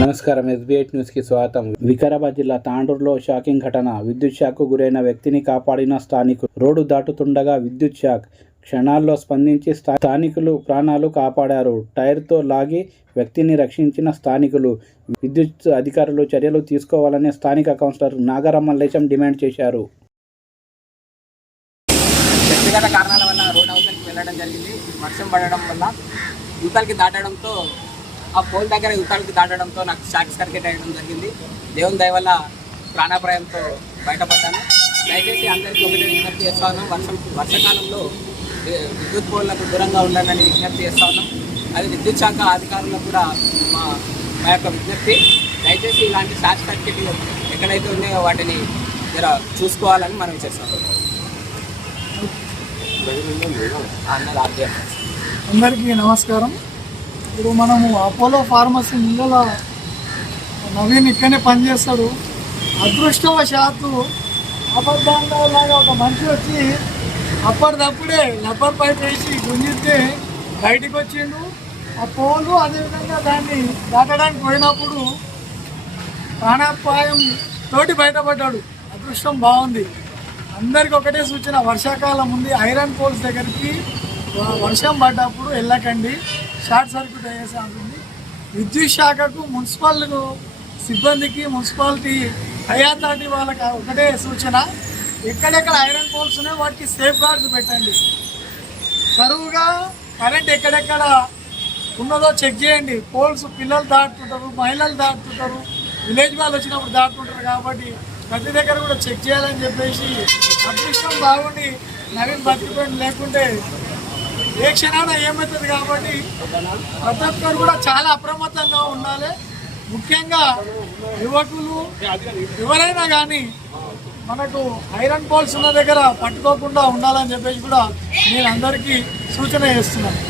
నమస్కారం. SB8 న్యూస్కి స్వాగతం. వికారాబాద్ జిల్లా తాండూరులో షాకింగ్ ఘటన. విద్యుత్ షాక్కు గురైన వ్యక్తిని కాపాడిన స్థానికులు. రోడ్డు దాటుతుండగా విద్యుత్ షాక్. క్షణాల్లో స్పందించి స్థానికులు ప్రాణాలు కాపాడారు. టైర్తో లాగి వ్యక్తిని రక్షించిన స్థానికులు. విద్యుత్ అధికారులు చర్యలు తీసుకోవాలని స్థానిక కౌన్సిలర్ నాగరమల్లేశం డిమాండ్ చేశారు. వ్యక్తిగత కారణాల వల్ల రోడ్ అవతలికి వెళ్ళడం జరిగింది. వర్షం పడడం వల్ల యువతలకి దాటడంతో ఆ పోల్ దగ్గర యువతలకి దాటడంతో నాకు షాక్ సర్క్యూట్ అయ్యడం జరిగింది. దేవుని దయ వల్ల ప్రాణాపాయంతో బయటపడ్డాను. దయచేసి అందరికీ ఒకటే విజ్ఞప్తి చేస్తా ఉన్నాం, వర్షాకాలంలో విద్యుత్ పోల్లకు దూరంగా ఉండాలని విజ్ఞప్తి చేస్తా ఉన్నాం. అది విద్యుత్ శాఖ అధికారులకు కూడా మా యొక్క విజ్ఞప్తి. దయచేసి ఇలాంటి షాక్ సర్క్యూట్లు ఎక్కడైతే ఉన్నాయో వాటిని జర చూసుకోవాలని మనం చేస్తాం. అందరికీ నమస్కారం. ఇప్పుడు మనము అపోలో ఫార్మసీ ముందల నవీన్ ఇక్కడనే పనిచేస్తాడు. అదృష్టవశాత్తు అబద్ధాలాగా ఒక మనిషి వచ్చి అప్పటిదప్పుడే రబ్బర్ పైప్ వేసి గుంజితే బయటికి వచ్చిండు. ఆ పోలు అదేవిధంగా దాన్ని దాటడానికి పోయినప్పుడు ప్రాణాపాయం తోటి బయటపడ్డాడు. అదృష్టం బాగుంది. అందరికి ఒకటే సూచన, వర్షాకాలం ఉంది, ఐరన్ పోల్స్ దగ్గరికి వర్షం పడ్డప్పుడు వెళ్ళకండి, షార్ట్ సర్క్యూట్ అయ్యేసి ఉంటుంది. విద్యుత్ శాఖకు మున్సిపల్ సిబ్బందికి మున్సిపాలిటీ అథారిటీ వాళ్ళకి ఒకటే సూచన, ఎక్కడెక్కడ ఐరన్ పోల్స్ ఉన్నాయో వాటికి సేఫ్ గార్డ్స్ పెట్టండి. కరువుగా కరెంట్ ఎక్కడెక్కడ ఉన్నదో చెక్ చేయండి. పోల్స్ పిల్లలు దాటుతుంటారు, మహిళలు దాటుతుంటారు, విలేజ్ వాళ్ళు వచ్చినప్పుడు దాటుతుంటారు. కాబట్టి ప్రతి దగ్గర కూడా చెక్ చేయాలని చెప్పేసి, అదృష్టం బాగుండి నవీన్ బతికిపోయింది, లేకుంటే ఏ క్షణాన ఏమవుతుంది. కాబట్టి ప్రతి ఒక్కరు కూడా చాలా అప్రమత్తంగా ఉండాలి. ముఖ్యంగా యువకులు ఎవరైనా కానీ మనకు ఐరన్ పోల్స్ ఉన్న దగ్గర పట్టుకోకుండా ఉండాలని చెప్పేసి కూడా నేను అందరికీ సూచన చేస్తున్నాను.